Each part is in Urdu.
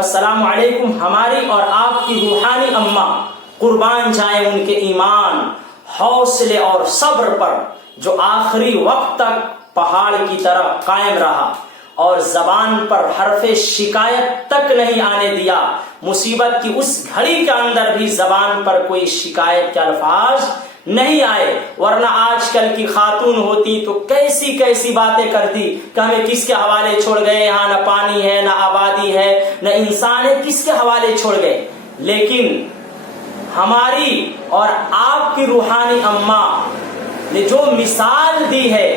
السلام علیکم ہماری اور آپ کی روحانی اماں، قربان جائیں ان کے ایمان، حوصلے اور صبر پر جو آخری وقت تک پہاڑ کی طرح قائم رہا اور زبان پر حرف شکایت تک نہیں آنے دیا۔ مصیبت کی اس گھڑی کے اندر بھی زبان پر کوئی شکایت کے الفاظ نہیں آئے، ورنہ آج کل کی خاتون ہوتی تو کیسی کیسی باتیں کرتی کہ ہمیں کس کے حوالے چھوڑ گئے، یہاں نہ پانی ہے، نہ آبادی ہے، نہ انسان ہے، کس کے حوالے چھوڑ گئے۔ لیکن ہماری اور آپ کی روحانی اماں نے جو مثال دی ہے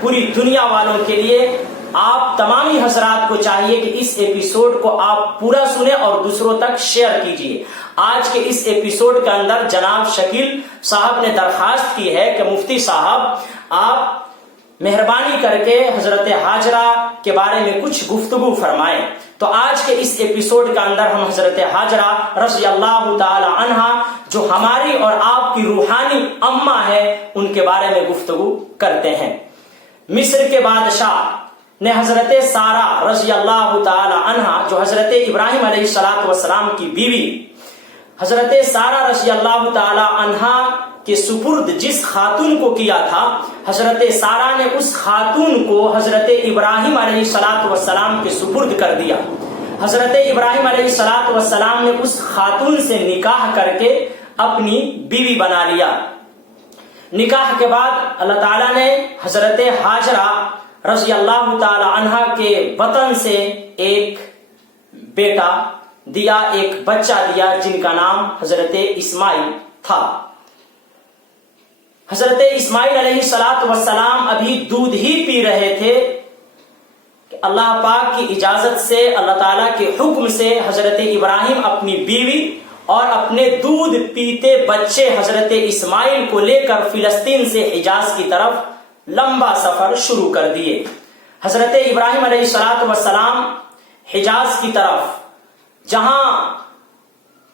پوری دنیا والوں کے لیے، آپ تمامی حضرات کو چاہیے کہ اس ایپیسوڈ کو آپ پورا سنیں اور دوسروں تک شیئر کیجیے۔ آج کے اس ایپیسوڈ کے اندر جناب شکیل صاحب نے درخواست کی ہے کہ مفتی صاحب آپ مہربانی کر کے حضرت ہاجرہ کے بارے میں کچھ گفتگو فرمائیں۔ تو آج کے اس ایپیسوڈ کے اندر ہم حضرت ہاجرہ رضی اللہ تعالی عنہا جو ہماری اور آپ کی روحانی اماں ہے ان کے بارے میں گفتگو کرتے ہیں۔ مصر کے بادشاہ نے حضرت سارہ رضی اللہ تعالی عنہا جو حضرت ابراہیم علیہ السلام کی بیوی، حضرت سارہ رضی اللہ تعالی عنہا کے سپرد جس خاتون کو کیا تھا، حضرت سارہ نے اس خاتون کو حضرت ابراہیم علیہ السلام کے سپرد کر دیا۔ حضرت ابراہیم علیہ السلام نے اس خاتون سے نکاح کر کے اپنی بیوی بنا لیا۔ نکاح کے بعد اللہ تعالیٰ نے حضرت ہاجرہ رضی اللہ تعالی عنہا کے وطن سے ایک بیٹا دیا، ایک بچہ دیا جن کا نام حضرت اسماعیل تھا۔ حضرت اسماعیل علیہ السلام ابھی دودھ ہی پی رہے تھے کہ اللہ پاک کی اجازت سے، اللہ تعالیٰ کے حکم سے حضرت ابراہیم اپنی بیوی اور اپنے دودھ پیتے بچے حضرت اسماعیل کو لے کر فلسطین سے حجاز کی طرف لمبا سفر شروع کر دیے۔ حضرت ابراہیم علیہ السلام حجاز کی طرف، جہاں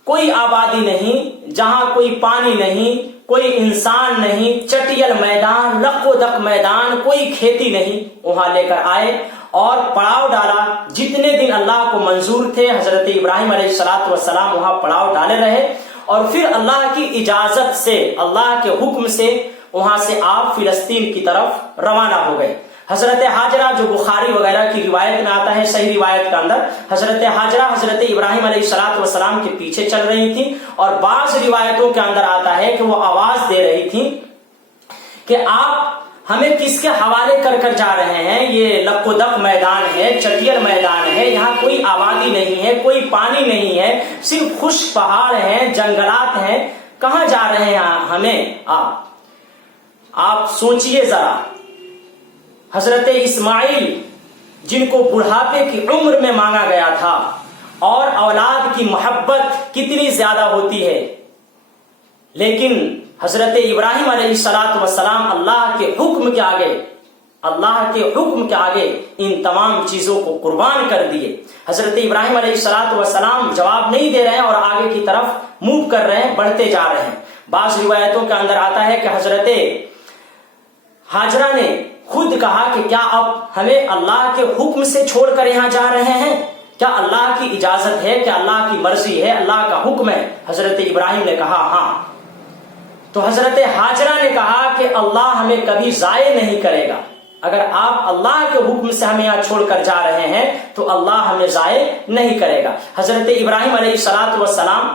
کوئی آبادی نہیں، جہاں کوئی پانی نہیں، کوئی انسان نہیں، چٹیل میدان، لق و دق میدان، کوئی کھیتی نہیں، وہاں لے کر آئے اور پڑاؤ ڈالا۔ جتنے دن اللہ کو منظور تھے حضرت ابراہیم علیہ السلام وہاں پڑاؤ ڈالے رہے، اور پھر اللہ کی اجازت سے، اللہ کے حکم سے وہاں سے آپ فلسطین کی طرف روانہ ہو گئے۔ حضرت ہاجرہ جو بخاری وغیرہ کی روایت میں آتا ہے، صحیح روایت کے اندر حضرت ہاجرہ حضرت ابراہیم علیہ السلام کے پیچھے چل رہی تھی، اور بعض روایتوں کے اندر آتا ہے کہ وہ آواز دے رہی تھی کہ آپ ہمیں کس کے حوالے کر کر جا رہے ہیں، یہ لق و دق میدان ہے، چٹیل میدان ہے، یہاں کوئی آبادی نہیں ہے، کوئی پانی نہیں ہے، صرف خشک پہاڑ ہیں، جنگلات ہیں، کہاں جا رہے ہیں ہمیں آپ سوچئے ذرا۔ حضرت اسماعیل جن کو بڑھاپے کی عمر میں مانگا گیا تھا، اور اولاد کی محبت کتنی زیادہ ہوتی ہے، لیکن حضرت ابراہیم علیہ السلام اللہ کے حکم کے آگے ان تمام چیزوں کو قربان کر دیے۔ حضرت ابراہیم علیہ السلام جواب نہیں دے رہے ہیں اور آگے کی طرف موو کر رہے ہیں، بڑھتے جا رہے ہیں۔ بعض روایتوں کے اندر آتا ہے کہ حضرت ہاجرہ نے خود کہا کہ کیا اب ہمیں اللہ کے حکم سے چھوڑ کر یہاں جا رہے ہیں؟ کیا اللہ کی اجازت ہے، کیا اللہ کی مرضی ہے، اللہ کا حکم ہے؟ حضرت ابراہیم نے کہا ہاں۔ تو حضرت ہاجرہ نے کہا کہ اللہ ہمیں کبھی ضائع نہیں کرے گا، اگر آپ اللہ کے حکم سے ہمیں یہاں چھوڑ کر جا رہے ہیں تو اللہ ہمیں ضائع نہیں کرے گا۔ حضرت ابراہیم علیہ السلام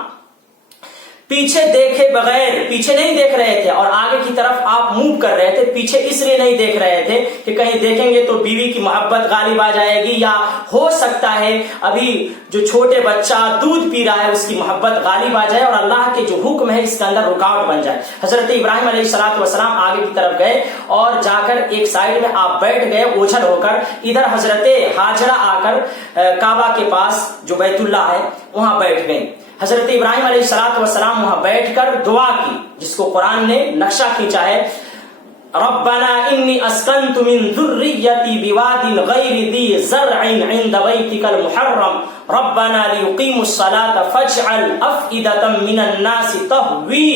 پیچھے دیکھے بغیر، پیچھے نہیں دیکھ رہے تھے اور آگے کی طرف آپ موو کر رہے تھے، پیچھے اس لیے نہیں دیکھ رہے تھے کہ کہیں دیکھیں گے تو بیوی کی محبت غالب آ جائے گی، یا ہو سکتا ہے ابھی جو چھوٹے بچہ دودھ پی رہا ہے اس کی محبت غالب آ جائے اور اللہ کے جو حکم ہے اس کے اندر رکاوٹ بن جائے۔ حضرت ابراہیم علیہ السلام آگے کی طرف گئے اور جا کر ایک سائڈ میں آپ بیٹھ گئے اوجھل ہو کر، ادھر حضرت ہاجرہ آ کر کعبہ کے پاس جو بیت اللہ ہے وہاں بیٹھ گئے۔ حضرت ابراہیم علیہ السلام وہاں بیٹھ کر دعا کی، جس کو قرآن نے نقشہ کھینچا ہے، ربنا انی اسکنت من ذریتی بواد غیر ذی زرع عند بیتک المحرم ربنا لیقیموا الصلاة فاجعل افئدة من الناس تهوی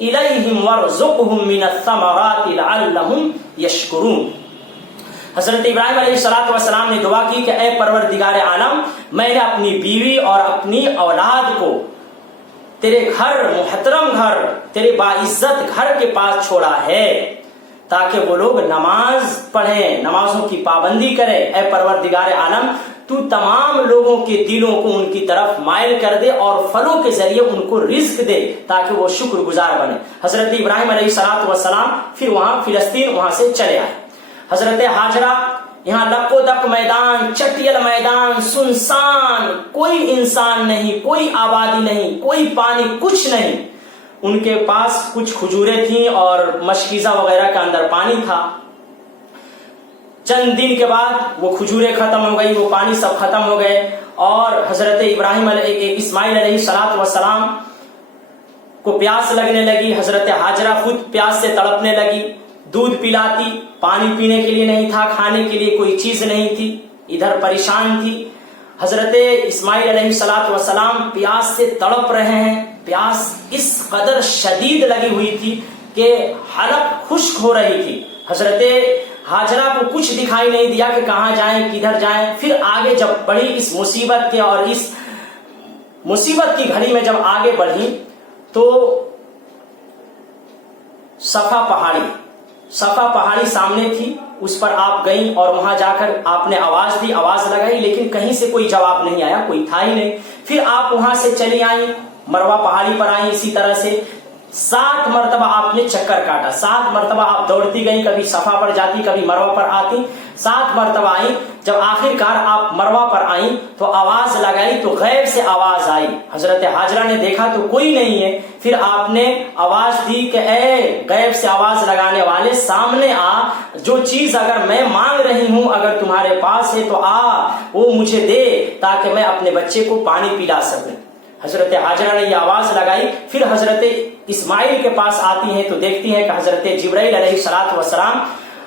الیہم وارزقهم من الثمرات لعلهم یشکرون۔ حضرت ابراہیم علیہ السلام نے دعا کی کہ اے پروردگار عالم، میں نے اپنی بیوی اور اپنی اولاد کو تیرے گھر، محترم گھر، تیرے باعزت گھر کے پاس چھوڑا ہے تاکہ وہ لوگ نماز پڑھیں، نمازوں کی پابندی کریں۔ اے پروردگار عالم، تو تمام لوگوں کے دلوں کو ان کی طرف مائل کر دے اور پھلوں کے ذریعے ان کو رزق دے تاکہ وہ شکر گزار بنے۔ حضرت ابراہیم علیہ السلام پھر وہاں فلسطین وہاں سے چلے آئے۔ حضرت ہاجرہ یہاں لک و دک میدان، چٹیل میدان، سنسان، کوئی انسان نہیں، کوئی آبادی نہیں، کوئی پانی، کچھ نہیں۔ ان کے پاس کچھ کھجوریں تھیں اور مشکیزہ وغیرہ کے اندر پانی تھا۔ چند دن کے بعد وہ کھجوریں ختم ہو گئی، وہ پانی سب ختم ہو گئے، اور حضرت اسماعیل علیہ السلام کو پیاس لگنے لگی۔ حضرت ہاجرہ خود پیاس سے تڑپنے لگی، دودھ پلاتی، پانی پینے کے لیے نہیں تھا، کھانے کے لیے کوئی چیز نہیں تھی، ادھر پریشان تھی۔ حضرت اسماعیل علیہ السلام پیاس سے تڑپ رہے ہیں، پیاس اس قدر شدید لگی ہوئی تھی کہ حلق خشک ہو رہی تھی۔ حضرت ہاجرہ کو کچھ دکھائی نہیں دیا کہ کہاں جائیں، کدھر جائیں۔ پھر آگے جب بڑھی اس مصیبت کے اور اس مصیبت کی گھڑی میں جب آگے بڑھی تو صفا پہاڑی سامنے تھی، اس پر آپ گئیں اور وہاں جا کر آپ نے آواز دی، آواز لگائی، لیکن کہیں سے کوئی جواب نہیں آیا، کوئی تھا ہی نہیں۔ پھر آپ وہاں سے چلی آئیں، مروہ پہاڑی پر آئیں، اسی طرح سے 7 مرتبہ آپ نے چکر کاٹا، 7 مرتبہ آپ دوڑتی گئیں، کبھی صفا پر جاتی، کبھی مروہ پر آتی، 7 مرتبہ آئیں۔ جب آخر کار آپ مروہ پر آئیں تو آواز لگائی تو غیب سے آواز آئی۔ حضرت ہاجرہ نے دیکھا تو کوئی نہیں ہے، پھر آپ نے آواز دی کہ اے غیب سے آواز لگانے والے، سامنے آ، جو چیز اگر میں مانگ رہی ہوں اگر تمہارے پاس ہے تو آ، وہ مجھے دے تاکہ میں اپنے بچے کو پانی پلا سکوں۔ حضرت ہاجرہ نے یہ آواز لگائی، پھر حضرت اسماعیل کے پاس آتی ہیں تو دیکھتی ہیں کہ حضرت جبرائیل علیہ السلام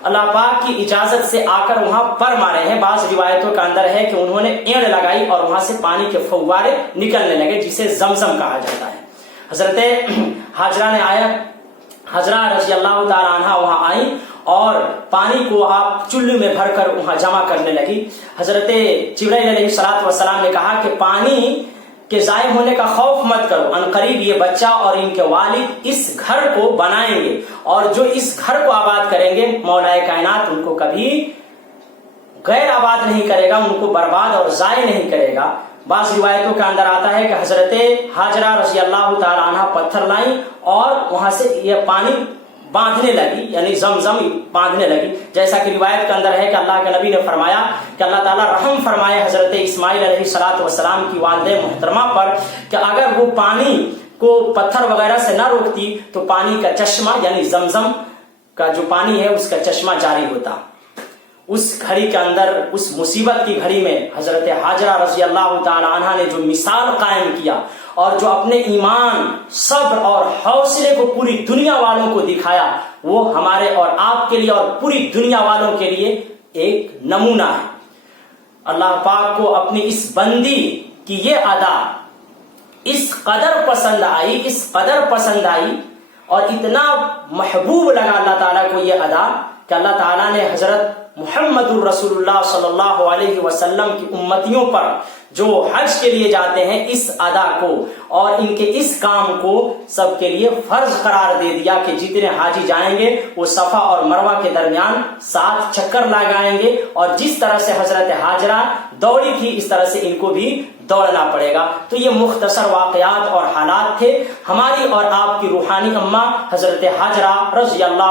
اللہ پاک کی اجازت سے آ کر وہاں پر مارے ہیں۔ بعض روایتوں کے اندر ہے کہ انہوں نے اینڑ لگائی اور وہاں سے پانی کے فوارے نکلنے لگے، جسے زمزم کہا جاتا ہے۔ حضرت ہاجرہ نے آیا، ہاجرہ رضی اللہ تعالی عنہ وہاں آئیں اور پانی کو آپ چلو میں بھر کر وہاں جمع کرنے لگی۔ حضرت جبرائیل علیہ السلام نے کہا کہ پانی کہ ضائع ہونے کا خوف مت کرو، ان قریب یہ بچہ اور ان کے والد اس گھر کو بنائیں گے، اور جو اس گھر کو آباد کریں گے مولا کائنات ان کو کبھی غیر آباد نہیں کرے گا، ان کو برباد اور ضائع نہیں کرے گا۔ بعض روایتوں کے اندر آتا ہے کہ حضرت ہاجرہ رضی اللہ تعالی عنہ پتھر لائیں اور وہاں سے یہ پانی باندھنے لگی، یعنی زمزم باندھنے لگی، جیسا کہ روایت کے اندر ہے کہ اللہ کے نبی نے فرمایا کہ اللہ تعالیٰ رحم فرمائے حضرت اسماعیل علیہ السلام کی والدہ محترمہ پر کہ اگر وہ پانی کو پتھر وغیرہ سے نہ روکتی تو پانی کا چشمہ یعنی زمزم کا جو پانی ہے اس کا چشمہ جاری ہوتا۔ اس گھڑی کے اندر، اس مصیبت کی گھڑی میں حضرت ہاجرہ رضی اللہ تعالی عنہ نے جو مثال قائم کیا اور جو اپنے ایمان، صبر اور حوصلے کو پوری دنیا والوں کو دکھایا، وہ ہمارے اور آپ کے لیے اور پوری دنیا والوں کے لیے ایک نمونہ ہے۔ اللہ پاک کو اپنی اس بندی کی یہ ادا اس قدر پسند آئی اور اتنا محبوب لگا اللہ تعالیٰ کو یہ ادا کہ اللہ تعالیٰ نے حضرت محمد الرسول اللہ صلی اللہ علیہ وسلم کی امتیوں پر جو حج کے لیے جاتے ہیں اس ادا کو اور ان کے اس کام کو سب کے لیے فرض قرار دے دیا کہ جتنے حاجی جائیں گے وہ صفا اور مروہ کے درمیان 7 چکر لگائیں گے، اور جس طرح سے حضرت ہاجرہ دوڑی تھی اس طرح سے ان کو بھی دوڑنا پڑے گا۔ تو یہ مختصر واقعات اور حالات تھے ہماری اور آپ کی روحانی اماں حضرت ہاجرہ رضی اللہ